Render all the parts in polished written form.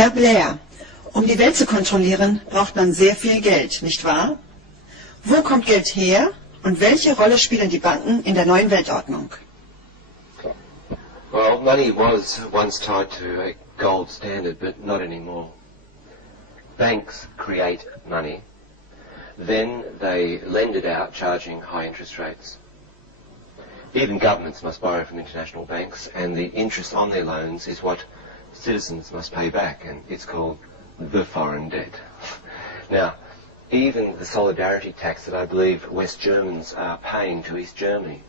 Herr Blair, um die Welt zu kontrollieren, braucht man sehr viel Geld, nicht wahr? Wo kommt Geld her und welche Rolle spielen die Banken in der neuen Weltordnung? Well, money was once tied to a gold standard, but not anymore. Banks create money, then they lend it out, charging high interest rates. Even governments must borrow from international banks, and the interest on their loans is what citizens must pay back, and it's called the foreign debt. Now, even the solidarity tax that I believe West Germans are paying to East Germany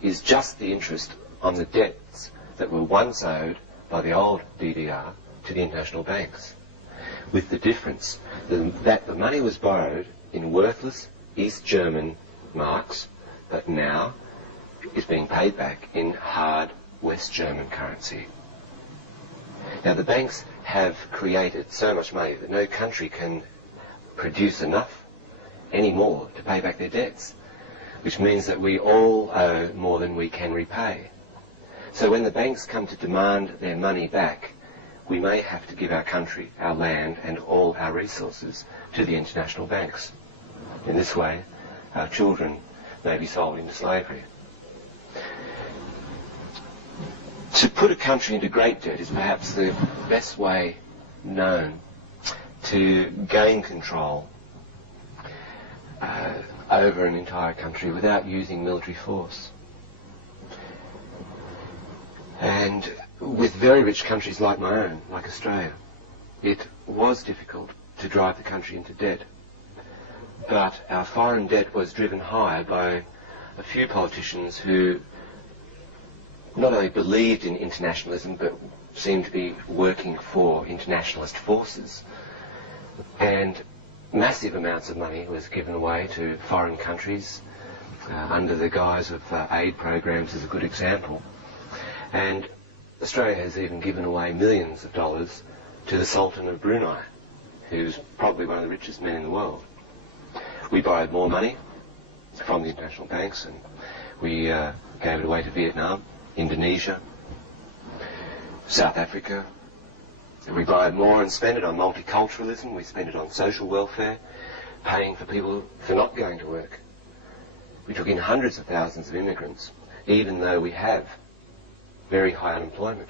is just the interest on the debts that were once owed by the old DDR to the international banks, with the difference that the money was borrowed in worthless East German marks, but now is being paid back in hard West German currency. Now, the banks have created so much money that no country can produce enough anymore to pay back their debts, which means that we all owe more than we can repay. So when the banks come to demand their money back, we may have to give our country, our land, and all our resources to the international banks. In this way, our children may be sold into slavery. To put a country into great debt is perhaps the best way known to gain control over an entire country without using military force. And with very rich countries like my own, like Australia, it was difficult to drive the country into debt. But our foreign debt was driven higher by a few politicians who not only believed in internationalism, but seemed to be working for internationalist forces. And massive amounts of money was given away to foreign countries under the guise of aid programs is a good example. And Australia has even given away millions of dollars to the Sultan of Brunei, who's probably one of the richest men in the world. We borrowed more money from the international banks, and we gave it away to Vietnam, Indonesia, South Africa. And we borrowed more and spent it on multiculturalism. We spent it on social welfare, paying for people for not going to work. We took in hundreds of thousands of immigrants, even though we have very high unemployment.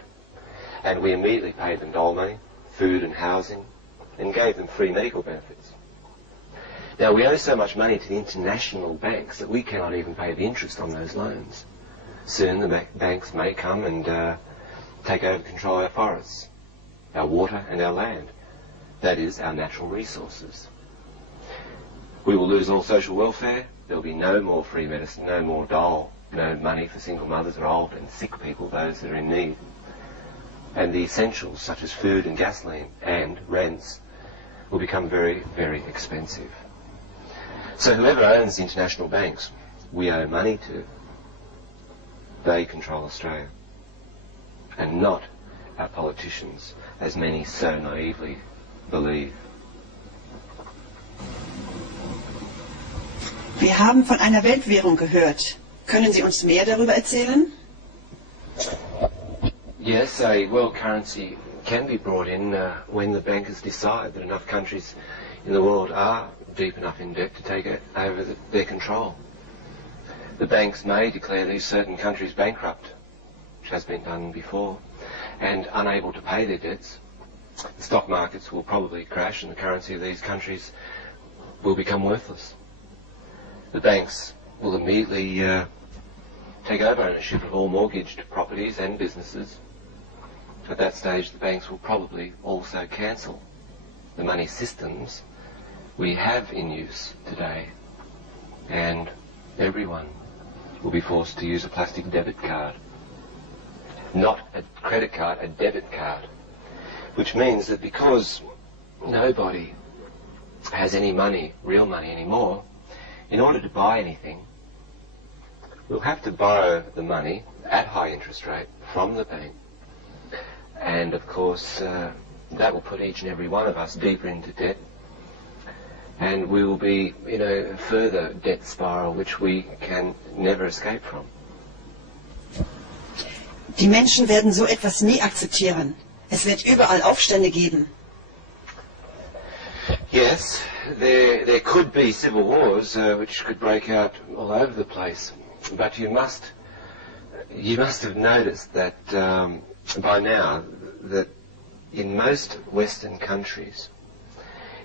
And we immediately paid them dole money, food and housing, and gave them free medical benefits. Now, we owe so much money to the international banks that we cannot even pay the interest on those loans. Soon the banks may come and take over control of our forests, our water and our land. That is, our natural resources. We will lose all social welfare. There will be no more free medicine, no more dole, no money for single mothers or old and sick people, those that are in need. And the essentials such as food and gasoline and rents will become very, very expensive. So whoever owns the international banks, we owe money to. They control Australia, and not our politicians, as many so naively believe. Wir haben von einer Weltwährung gehört. Können Sie uns mehr darüber erzählen? Yes, a world currency can be brought in when the bankers decide that enough countries in the world are deep enough in debt to take over their control. The banks may declare these certain countries bankrupt, which has been done before, and unable to pay their debts. The stock markets will probably crash and the currency of these countries will become worthless. The banks will immediately take over ownership of all mortgaged properties and businesses. At that stage, the banks will probably also cancel the money systems we have in use today, and everyone will be forced to use a plastic debit card. Not a credit card, a debit card. Which means that because nobody has any money, real money anymore, in order to buy anything, we'll have to borrow the money at high interest rate from the bank. And of course, that will put each and every one of us deeper into debt. And we will be in a further debt spiral which we can never escape from. Die Menschen werden so etwas nie akzeptieren. Es wird überall Aufstände geben. Yes, there could be civil wars which could break out all over the place, but you must have noticed that by now that in most Western countries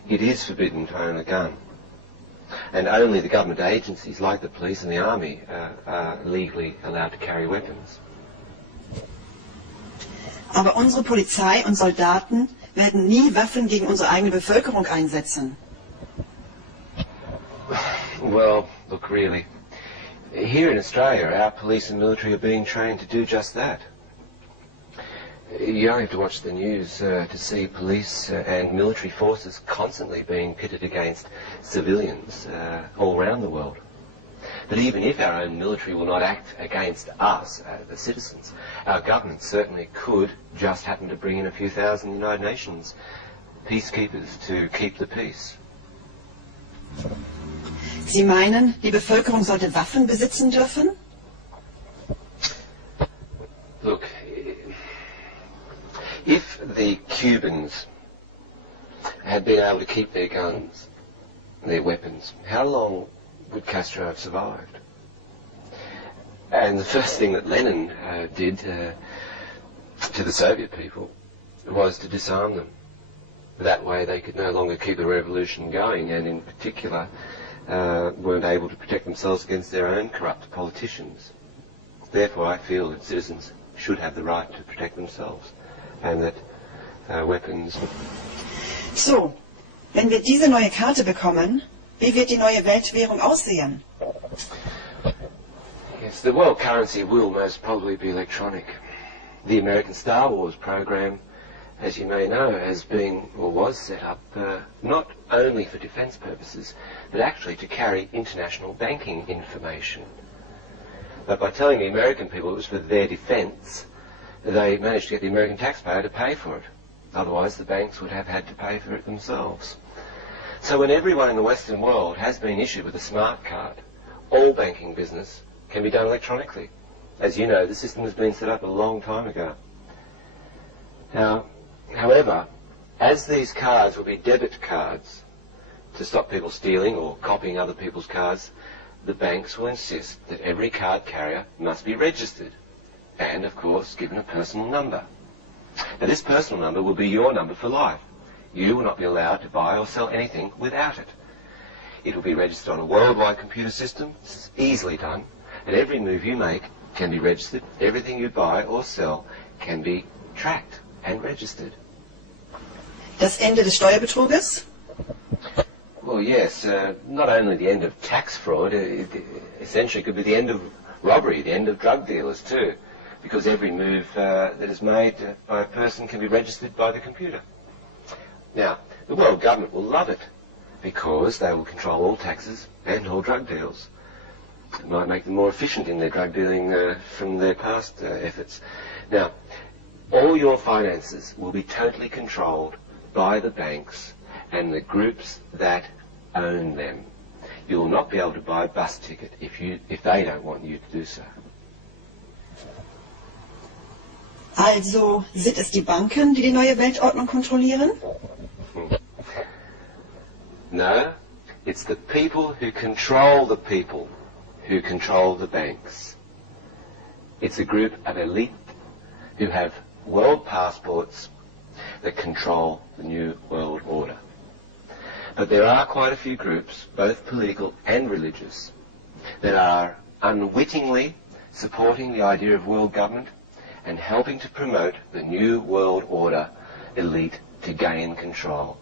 it is forbidden to own a gun, and only the government agencies like the police and the army are legally allowed to carry weapons. Aber unsere Polizei und Soldaten werden nie Waffen gegen unsere eigene Bevölkerung einsetzen. Well, look, really, here in Australia, our police and military are being trained to do just that. You only have to watch the news to see police and military forces constantly being pitted against civilians all around the world. But even if our own military will not act against us, the citizens, our government certainly could just happen to bring in a few thousand United Nations peacekeepers to keep the peace. Sie meinen, die Bevölkerung sollte Waffen besitzen dürfen? Look, if the Cubans had been able to keep their guns, their weapons, how long would Castro have survived? And the first thing that Lenin did to the Soviet people was to disarm them. That way they could no longer keep the revolution going, and in particular weren't able to protect themselves against their own corrupt politicians. Therefore I feel that citizens should have the right to protect themselves, and that weapons... So, wenn wir diese neue Karte bekommen, wie wird die neue Weltwährung aussehen? Yes, the world currency will most probably be electronic. The American Star Wars program, as you may know, has been, or was set up, not only for defence purposes, but actually to carry international banking information. But by telling the American people it was for their defence, they managed to get the American taxpayer to pay for it. Otherwise the banks would have had to pay for it themselves. So when everyone in the Western world has been issued with a smart card, all banking business can be done electronically. As you know, the system has been set up a long time ago. Now, however, as these cards will be debit cards to stop people stealing or copying other people's cards, the banks will insist that every card carrier must be registered and, of course, given a personal number. Now, this personal number will be your number for life. You will not be allowed to buy or sell anything without it. It will be registered on a worldwide computer system. It's easily done. And every move you make can be registered. Everything you buy or sell can be tracked and registered. Das Ende des Steuerbetruges? Well, yes. Not only the end of tax fraud, it essentially could be the end of robbery, the end of drug dealers too, because every move that is made by a person can be registered by the computer. Now, the world government will love it, because they will control all taxes and all drug deals. It might make them more efficient in their drug dealing from their past efforts. Now, all your finances will be totally controlled by the banks and the groups that own them. You will not be able to buy a bus ticket if they don't want you to do so. Also sind es die Banken, die die neue Weltordnung kontrollieren? No, it's the people who control the people who control the banks. It's a group of elite who have world passports that control the new world order. But there are quite a few groups, both political and religious, that are unwittingly supporting the idea of world government and helping to promote the new world order elite to gain control.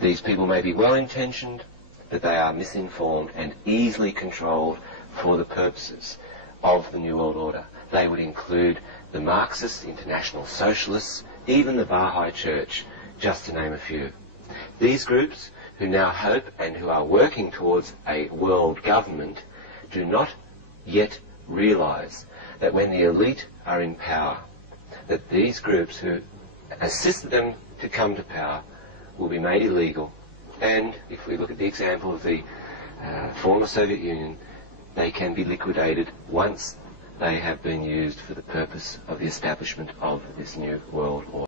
These people may be well-intentioned, but they are misinformed and easily controlled for the purposes of the New World Order. They would include the Marxists, the International Socialists, even the Baha'i Church, just to name a few. These groups, who now hope and who are working towards a world government, do not yet realise that when the elite are in power, that these groups who assisted them to come to power will be made illegal. And if we look at the example of the former Soviet Union, they can be liquidated once they have been used for the purpose of the establishment of this new world order.